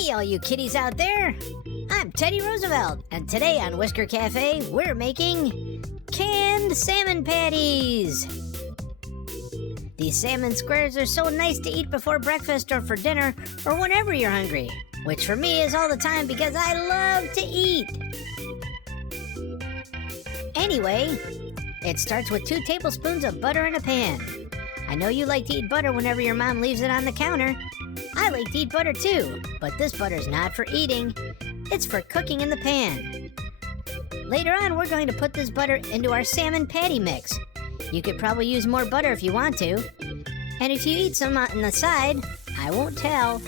Hey, all you kiddies out there! I'm Teddy Roosevelt, and today on Wisk-er Cafe, we're making canned salmon patties! These salmon squares are so nice to eat before breakfast or for dinner or whenever you're hungry, which for me is all the time because I love to eat! Anyway, it starts with 2 tablespoons of butter in a pan. I know you like to eat butter whenever your mom leaves it on the counter. I like to eat butter too, but this butter's not for eating. It's for cooking in the pan. Later on, we're going to put this butter into our salmon patty mix. You could probably use more butter if you want to. And if you eat some on the side, I won't tell.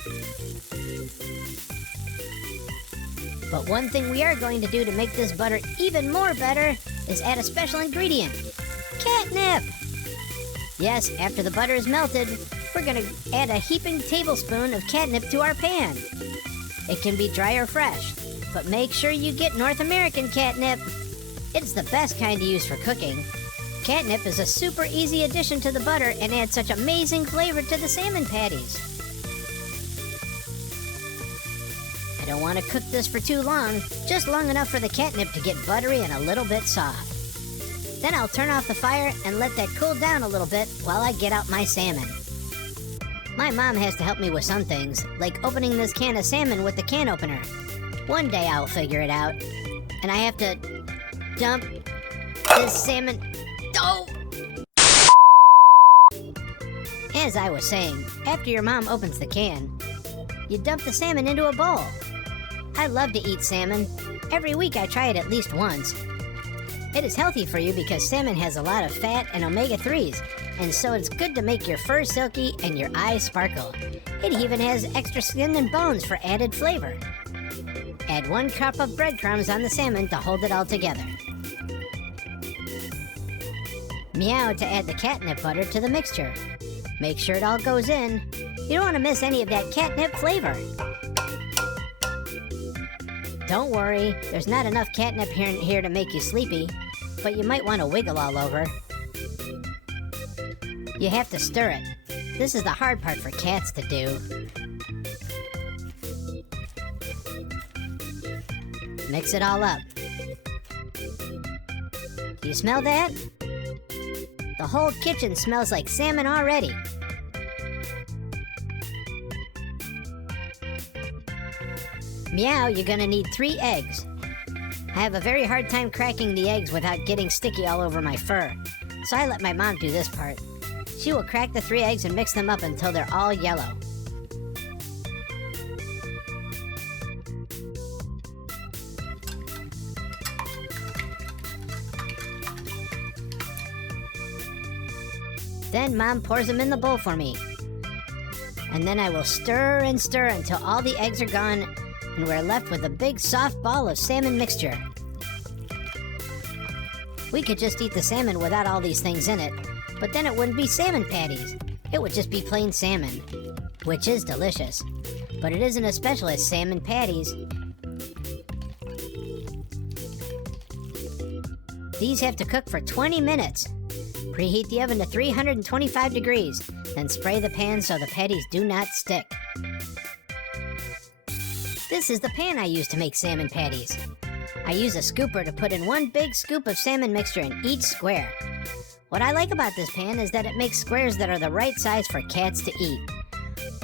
But one thing we are going to do to make this butter even more better is add a special ingredient, catnip. Yes, after the butter is melted, we're going to add a heaping tablespoon of catnip to our pan. It can be dry or fresh, but make sure you get North American catnip. It's the best kind to use for cooking. Catnip is a super easy addition to the butter and adds such amazing flavor to the salmon patties. I don't want to cook this for too long, just long enough for the catnip to get buttery and a little bit soft. Then I'll turn off the fire and let that cool down a little bit while I get out my salmon. My mom has to help me with some things, like opening this can of salmon with the can opener. One day I'll figure it out. And I have to dump this salmon... Oh! As I was saying, after your mom opens the can, you dump the salmon into a bowl. I love to eat salmon. Every week I try it at least once. It is healthy for you because salmon has a lot of fat and omega-3s, and so it's good to make your fur silky and your eyes sparkle. It even has extra skin and bones for added flavor. Add 1 cup of breadcrumbs on the salmon to hold it all together. Meow to add the catnip butter to the mixture. Make sure it all goes in. You don't want to miss any of that catnip flavor. Don't worry, there's not enough catnip here to make you sleepy, but you might want to wiggle all over. You have to stir it. This is the hard part for cats to do. Mix it all up. Do you smell that? The whole kitchen smells like salmon already. Meow, you're gonna need 3 eggs. I have a very hard time cracking the eggs without getting sticky all over my fur, so I let my mom do this part. She will crack the 3 eggs and mix them up until they're all yellow. Then Mom pours them in the bowl for me. And then I will stir and stir until all the eggs are gone and we're left with a big soft ball of salmon mixture. We could just eat the salmon without all these things in it, but then it wouldn't be salmon patties. It would just be plain salmon, which is delicious, but it isn't as special as salmon patties. These have to cook for 20 minutes. Preheat the oven to 325 degrees, then spray the pan so the patties do not stick. This is the pan I use to make salmon patties. I use a scooper to put in 1 big scoop of salmon mixture in each square. What I like about this pan is that it makes squares that are the right size for cats to eat.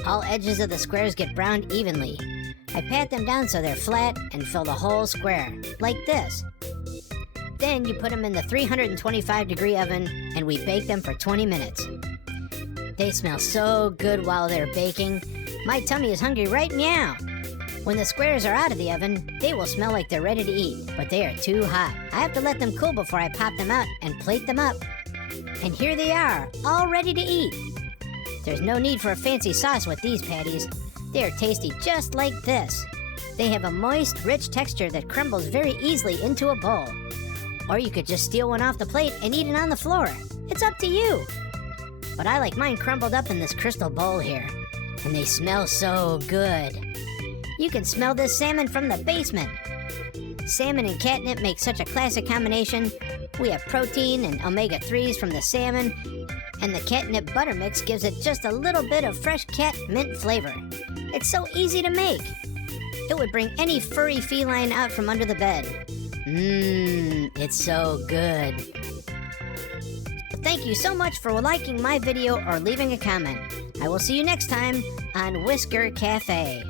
All edges of the squares get browned evenly. I pat them down so they're flat and fill the whole square, like this. Then you put them in the 325-degree oven and we bake them for 20 minutes. They smell so good while they're baking. My tummy is hungry right now. When the squares are out of the oven, they will smell like they're ready to eat, but they are too hot. I have to let them cool before I pop them out and plate them up. And here they are, all ready to eat. There's no need for a fancy sauce with these patties. They are tasty just like this. They have a moist, rich texture that crumbles very easily into a bowl. Or you could just steal one off the plate and eat it on the floor. It's up to you. But I like mine crumbled up in this crystal bowl here. And they smell so good. You can smell this salmon from the basement. Salmon and catnip make such a classic combination. We have protein and omega-3s from the salmon, and the catnip butter mix gives it just a little bit of fresh cat mint flavor. It's so easy to make. It would bring any furry feline out from under the bed. Mmm, it's so good. Thank you so much for liking my video or leaving a comment. I will see you next time on Wisk-er Cafe.